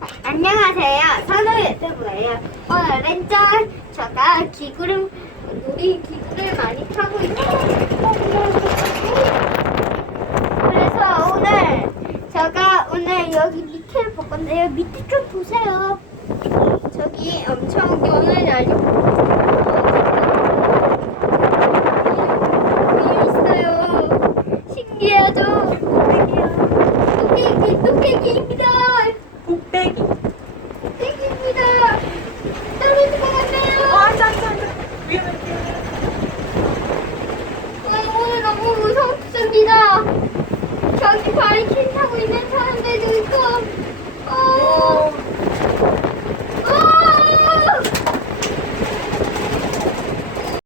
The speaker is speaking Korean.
안녕하세요. 선우 유튜브예요. 오늘은 제가 놀이기구를 많이 타고 있어요. 그래서 오늘 여기 밑에를 볼 건데요. 밑에 좀 보세요. 저기 엄청 연을 날리고 있어요. 신기하죠? 뚝배기입니다.